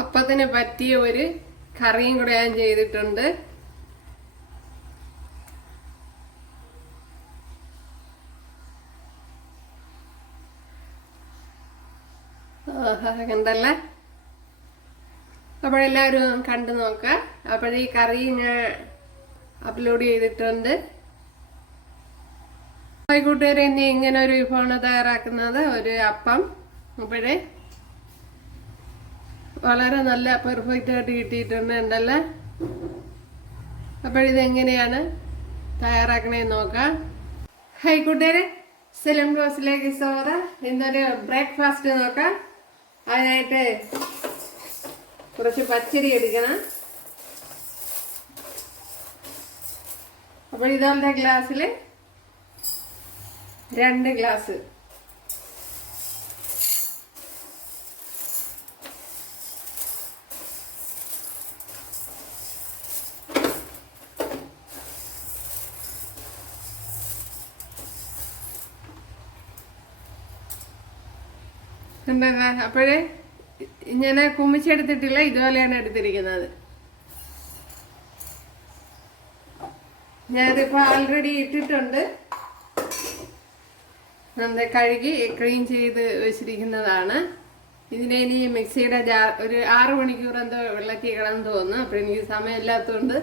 അപ്പത്തിന് പറ്റിയ ഒരു കറിയും കൂടെ ഞാൻ ചെയ്തിട്ടുണ്ട്. കണ്ടല്ലേ? അപ്പോഴെല്ലാവരും കണ്ടു നോക്കാം. അപ്പോഴീ കറി ഞാൻ അപ്ലോഡ് ചെയ്തിട്ടുണ്ട്. കൂട്ടുകാരെ, ഇനി ഇങ്ങനെ ഒരു വിഭവമാണ് തയ്യാറാക്കുന്നത്, ഒരു അപ്പം. അപ്പോഴേ വളരെ നല്ല പെർഫെക്റ്റ് ആയിട്ട് കിട്ടിയിട്ടുണ്ട് ഉണ്ടല്ലേ? അപ്പോഴിതെങ്ങനെയാണ് തയ്യാറാക്കണേന്ന് നോക്കാം. ഹൈ കൂട്ടുകാരെ, സെലം ക്ലോസിലേക്ക് സ്വാഗതം. ഇന്നൊരു ബ്രേക്ക്ഫാസ്റ്റ് നോക്കാം. അതിനായിട്ട് കുറച്ച് പച്ചരി എടുക്കണം. അപ്പോൾ ഇതാളുടെ ഗ്ലാസ്സിൽ 2 ഗ്ലാസ്. അപ്പോഴേ ഇങ്ങനെ കുമ്മിച്ചെടുത്തിട്ടില്ല, ഇതുപോലെയാണ് എടുത്തിരിക്കുന്നത്. ഞാനിപ്പോൾ ആൾറെഡി ഇട്ടിട്ടുണ്ട്. നമ്മൾ കഴുകി ക്ലീൻ ചെയ്ത് വെച്ചിരിക്കുന്നതാണ്. ഇതിനെ ഇനി മിക്സിയുടെ ഒരു 6 മണിക്കൂർ എന്തോ വെള്ളത്തിൽ കിടന്ന് തോന്നുന്നു. അപ്പോൾ എനിക്ക് സമയമില്ലാത്തതുകൊണ്ട്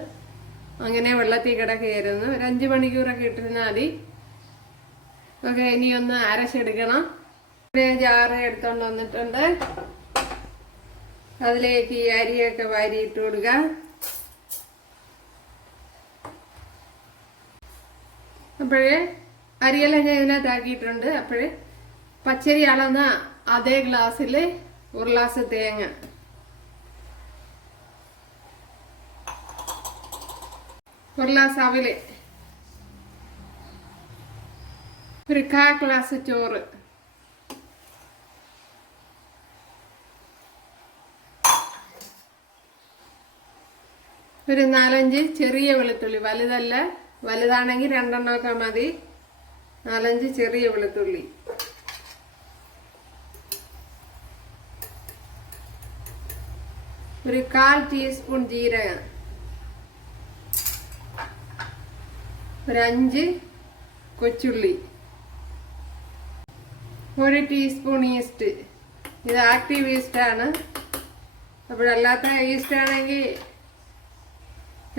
അങ്ങനെ വെള്ളത്തിൽ കിടക്കുകയായിരുന്നു. ഒരു 5 മണിക്കൂറൊക്കെ ഇട്ടിരുന്നാൽ മതി. ഓക്കെ, ഇനി ഒന്ന് അരച്ചെടുക്കണം. ജാറ് എടുത്തോണ്ട് വന്നിട്ടുണ്ട്. അതിലേക്ക് ഈ അരിയൊക്കെ വാരിയിട്ട് കൊടുക്കുക. അപ്പോഴേ അരിയെല്ലാം ഞാൻ ഇതിനകത്താക്കിയിട്ടുണ്ട്. അപ്പോഴേ പച്ചരി അളന്ന അതേ ഗ്ലാസ്സിൽ 1 ഗ്ലാസ് തേങ്ങ, 1 ഗ്ലാസ് അവില്, ഒരു 1/4 ഗ്ലാസ് ചോറ്, ഒരു 4-5 ചെറിയ വെളുത്തുള്ളി, വലുതല്ല, വലുതാണെങ്കിൽ 2 എണ്ണമൊക്കെ മതി. 4-5 ചെറിയ വെളുത്തുള്ളി, ഒരു 1/4 ടീസ്പൂൺ ജീരകം, ഒരു 5 കൊച്ചുള്ളി, 1 ടീസ്പൂൺ ഈസ്റ്റ്. ഇത് ആക്റ്റീവ് ഈസ്റ്റാണ്. അപ്പോഴല്ലാത്ത ഈസ്റ്റ് ആണെങ്കിൽ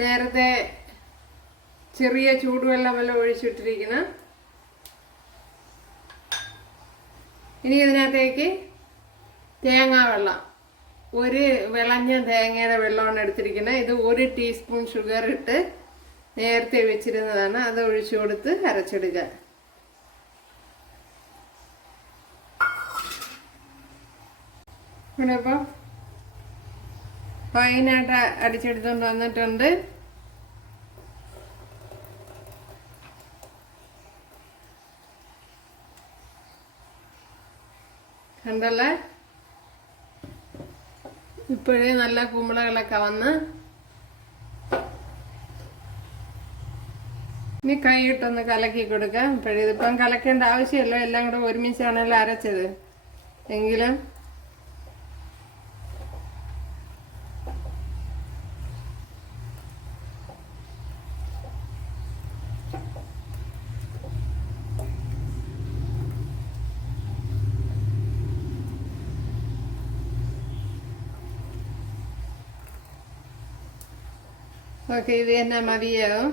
നേരത്തെ ചെറിയ ചൂടുവെള്ളം വല്ലതും ഒഴിച്ചിട്ടിരിക്കണം. ഇനി ഇതിനകത്തേക്ക് തേങ്ങാ വെള്ളം, ഒരു വിളഞ്ഞ തേങ്ങയുടെ വെള്ളമാണ് എടുത്തിരിക്കുന്നത്. ഇത് 1 ടീസ്പൂൺ ഷുഗർ ഇട്ട് നേരത്തെ വെച്ചിരുന്നതാണ്. അത് ഒഴിച്ചു കൊടുത്ത് അരച്ചെടുക്കുക. ഇവിടെ ഇപ്പോൾ ഫൈനായിട്ട് അടിച്ചെടുത്തോണ്ട് വന്നിട്ടുണ്ട്. കണ്ടല്ലേ? ഇപ്പോഴേ നല്ല കുമ്പളകളൊക്കെ വന്ന്. ഇനി കൈയിട്ടൊന്ന് കലക്കി കൊടുക്കാം. ഇപ്പോഴിതിപ്പം കലക്കേണ്ട ആവശ്യമില്ല, എല്ലാം കൂടെ ഒരുമിച്ചാണല്ലോ അരച്ചത്. എങ്കിലും ഓക്കെ, ഇത് തന്നെ മതിയാവും.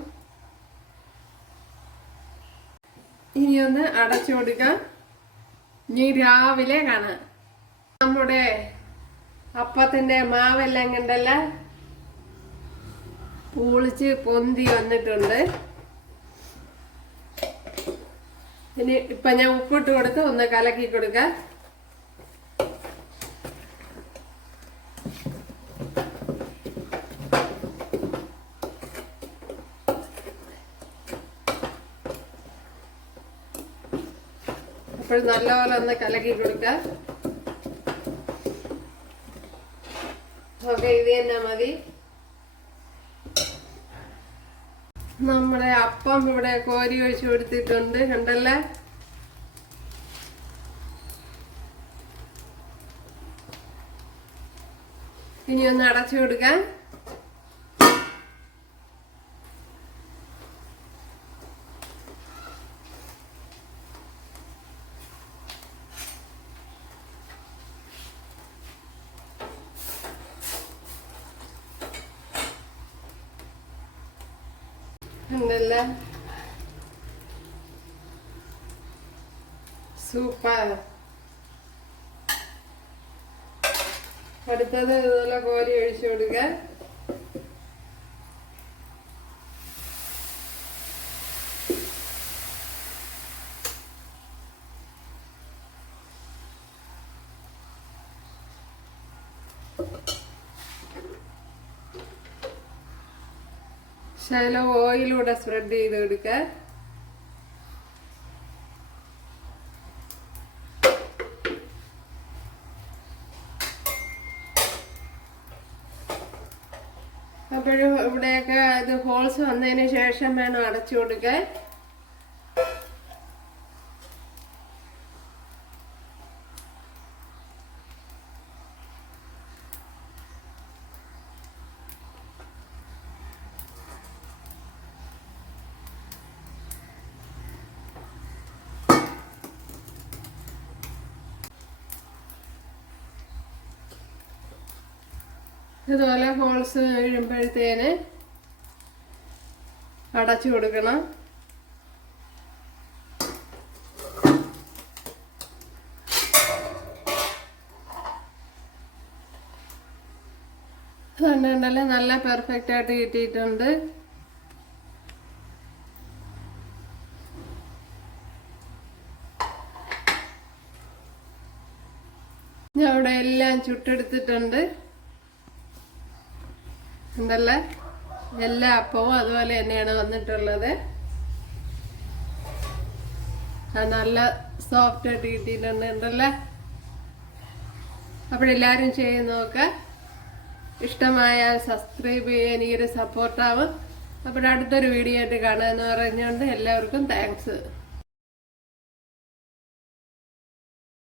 ഇനിയൊന്ന് അടച്ചു കൊടുക്കാം. ഇനി രാവിലെ കാണാം. നമ്മുടെ അപ്പത്തിന്റെ മാവെല്ലാം കണ്ടല്ല പൂളിച്ച് പൊന്തി വന്നിട്ടുണ്ട്. ഇനി ഇപ്പൊ ഞാൻ ഉപ്പിട്ട് കൊടുത്ത് ഒന്ന് കലക്കി കൊടുക്കാം. അപ്പോൾ നല്ലപോലെ ഒന്ന് കലക്കി കൊടുക്കാം. ഓക്കെ, ഇത് തന്നെ മതി. നമ്മുടെ അപ്പം ഇവിടെ കോരി ഒഴിച്ചു കൊടുത്തിട്ടുണ്ട്, കണ്ടല്ലേ? ഇനി ഒന്ന് അടച്ചു കൊടുക്കാം. ഉണ്ടല്ല, സൂപ്പർ. അടുത്തത് ഇതുപോലെ കോരി ഒഴിച്ചു കൊടുക്കുക. ശകലം ഓയിലൂടെ സ്പ്രെഡ് ചെയ്ത് കൊടുക്കുക. അപ്പോഴും ഇവിടെയൊക്കെ ഇത് ഹോൾസ് വന്നതിന് ശേഷം വേണം അടച്ചു കൊടുക്കാൻ. ഇതുപോലെ ഹോൾസ് വീഴുമ്പോഴത്തേന് അടച്ചു കൊടുക്കണം. അതുകൊണ്ടല്ലേ നല്ല പെർഫെക്റ്റ് ആയിട്ട് കിട്ടിയിട്ടുണ്ട്. ഞാൻ ഇവിടെ എല്ലാം ചുട്ടെടുത്തിട്ടുണ്ട്. ഉണ്ടല്ലേ, എല്ലാ അപ്പവും അതുപോലെ തന്നെയാണ് വന്നിട്ടുള്ളത്. നല്ല സോഫ്റ്റ് ആയിട്ട് കിട്ടിയിട്ടുണ്ട്. ഉണ്ടല്ലേ, അപ്പോഴെല്ലാവരും ചെയ്ത് നോക്കുക. ഇഷ്ടമായാൽ സബ്സ്ക്രൈബ് ചെയ്യാൻ എനിക്കൊരു സപ്പോർട്ടാവും. അപ്പോഴടുത്തൊരു വീഡിയോ ആയിട്ട് കാണാമെന്ന് പറഞ്ഞുകൊണ്ട് എല്ലാവർക്കും താങ്ക്സ്.